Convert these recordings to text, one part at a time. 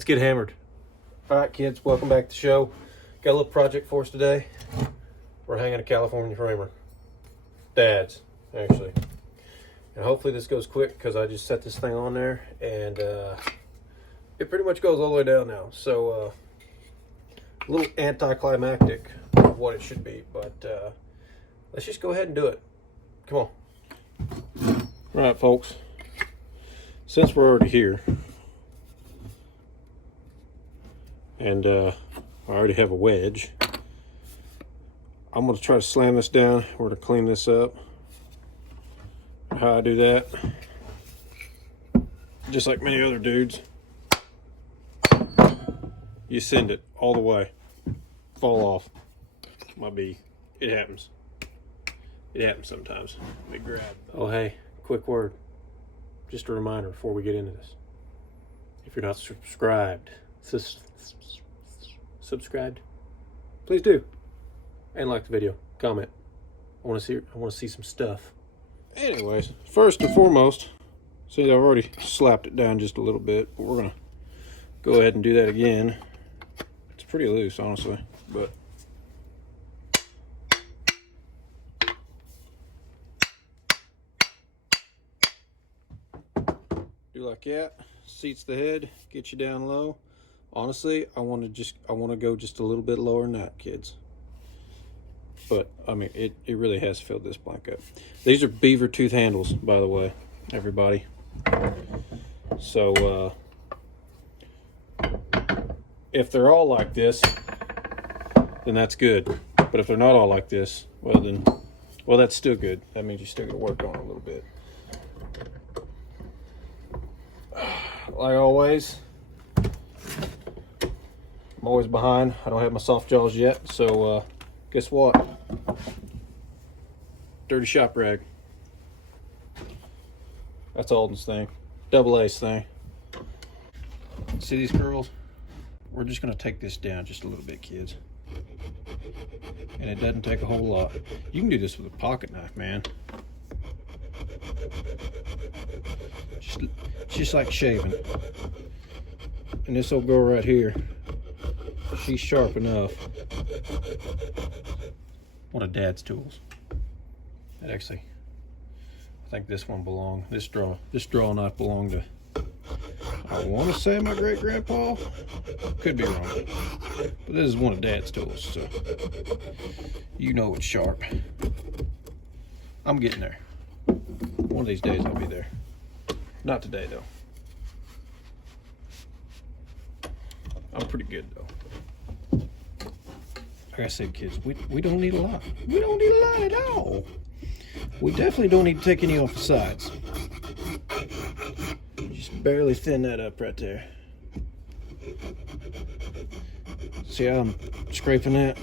Let's get hammered. All right, kids, welcome back to the show. Got a little project for us today. We're hanging a California framer. Dad's, actually. And hopefully this goes quick because I just set this thing on there and it pretty much goes all the way down now. So a little anticlimactic of what it should be, but let's just go ahead and do it. Come on. All right, folks. Since we're already here, and I already have a wedge, I'm going to try to slam this down. We're going to clean this up. How I do that, just like many other dudes, you send it all the way, fall off. Might be, it happens. It happens sometimes. Let me grab. Oh, hey, quick word. Just a reminder before we get into this. If you're not subscribed, please do. And like the video, comment. I want to see some stuff. Anyways, first and foremost, see, I've already slapped it down just a little bit, but we're gonna go ahead and do that again. It's pretty loose, honestly, but do like that. Seats the head, get you down low. Honestly, I want to go just a little bit lower than that, kids. But I mean, it really has filled this blank up. These are beaver tooth handles, by the way, everybody. So if they're all like this, then that's good. But if they're not all like this, well, that's still good. That means you still got to work on it a little bit. Like always, I'm always behind. I don't have my soft jaws yet, so guess what? Dirty shop rag. That's Alden's thing. Double A's thing. See these curls? We're just going to take this down just a little bit, kids. And it doesn't take a whole lot. You can do this with a pocket knife, man. Just like shaving. And this old girl right here, she's sharp enough. One of Dad's tools. That actually, I think this one belonged. This draw knife belonged to, I want to say, my great grandpa. Could be wrong, but this is one of Dad's tools, so you know it's sharp. I'm getting there. One of these days I'll be there. Not today though. I'm pretty good though. Like I said, kids, we don't need a lot. We don't need a lot at all. We definitely don't need to take any off the sides. Just barely thin that up right there. See how I'm scraping that?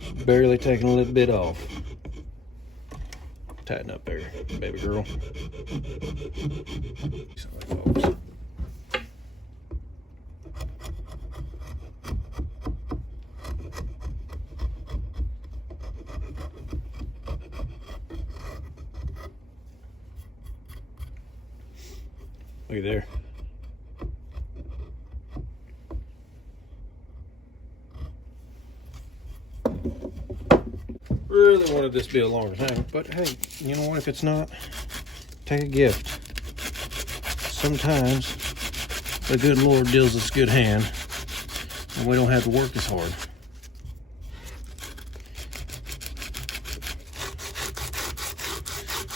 Just barely taking a little bit off. Tighten up there, baby girl. Sorry, folks. Look there. Really wanted this to be a longer thing, but hey, you know what? If it's not, take a gift. Sometimes the good Lord deals us a good hand, and we don't have to work as hard.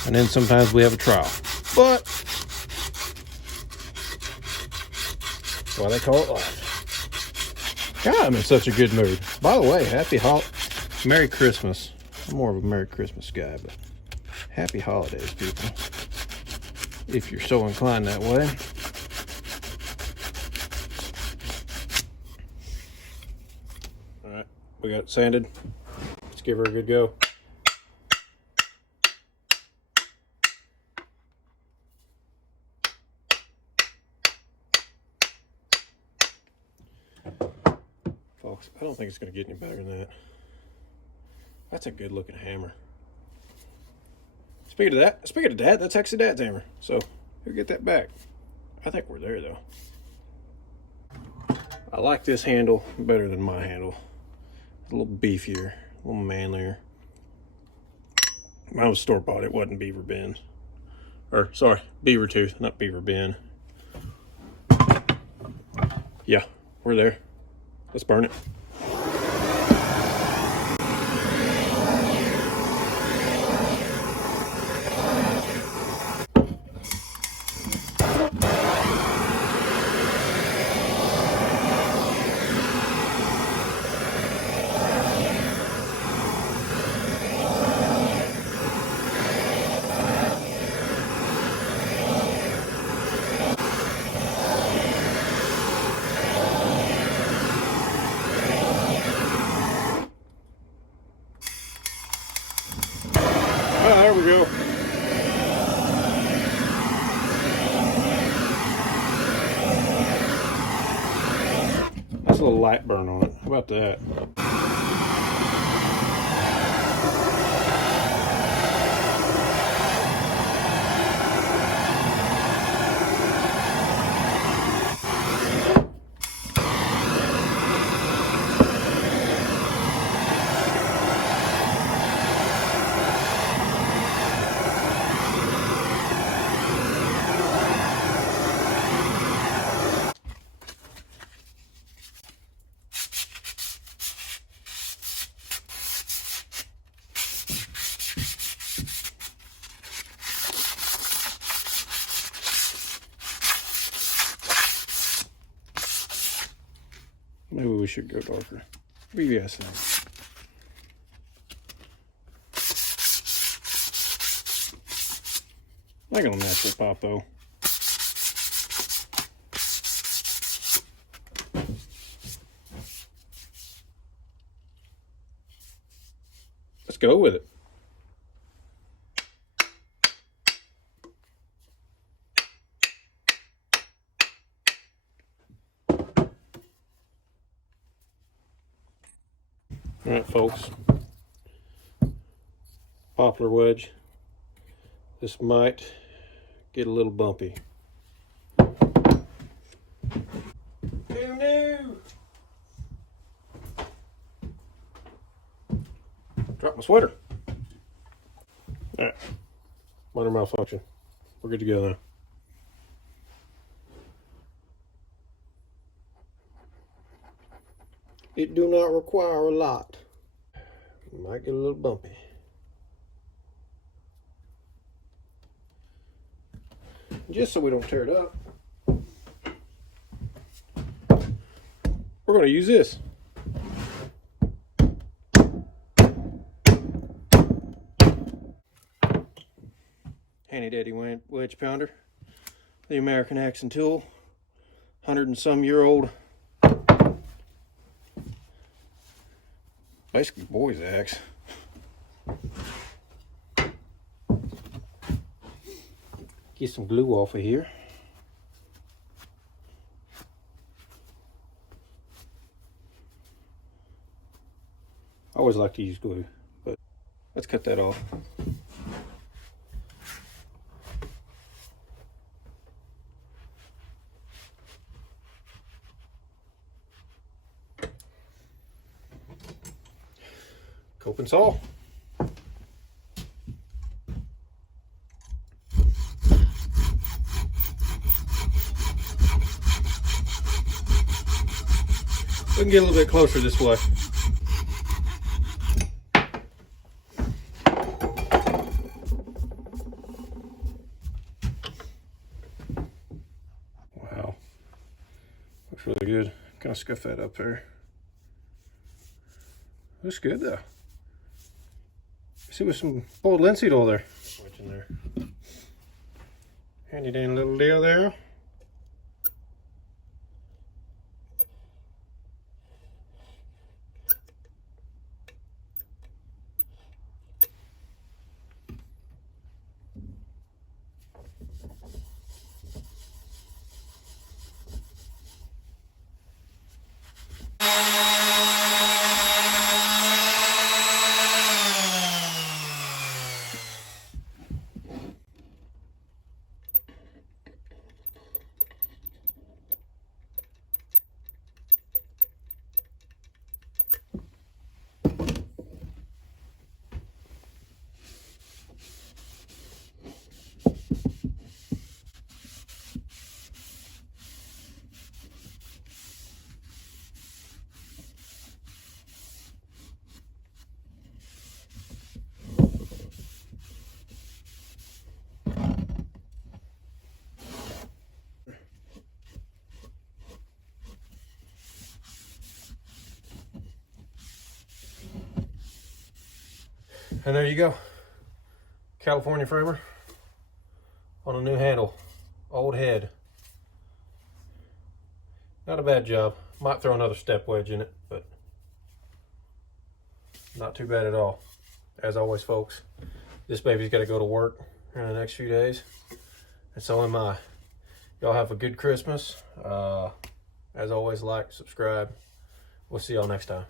And then sometimes we have a trial, but that's why they call it life. God, I'm in such a good mood. By the way, Merry Christmas. I'm more of a Merry Christmas guy, but happy holidays, people. If you're so inclined that way. All right, we got it sanded. Let's give her a good go. Folks, I don't think it's going to get any better than that. That's a good looking hammer. Speaking of that, that's actually Dad's hammer. So we'll get that back. I think we're there though. I like this handle better than my handle. It's a little beefier, a little manlier. Mine was store-bought, it wasn't beaver bend. Or, sorry, beaver tooth, not beaver bend. Yeah, we're there. Let's burn it. Ah, there we go. Nice little light burn on it. How about that? Maybe we should go darker. BBS. I think it'll naturally pop though. Let's go with it. All right, folks. Poplar wedge. This might get a little bumpy. Who knew? Drop my sweater. All right. Minor malfunction. We're good to go now. It do not require a lot. It might get a little bumpy. Just so we don't tear it up, we're going to use this. Handy Dandy wedge pounder, the American axe and tool, 100 and some year old, basically boy's axe. Get some glue off of here. I always like to use glue, but let's cut that off. Open saw. We can get a little bit closer this way. Wow. Looks really good. Kind of scuff that up there. Looks good though. See, with some old linseed oil there. What's in there? Handy dandy little deal there. And there you go. California framer on a new handle. Old head. Not a bad job. Might throw another step wedge in it, but not too bad at all. As always, folks, this baby's got to go to work in the next few days, and so am I. Y'all have a good Christmas. As always, like, subscribe. We'll see y'all next time.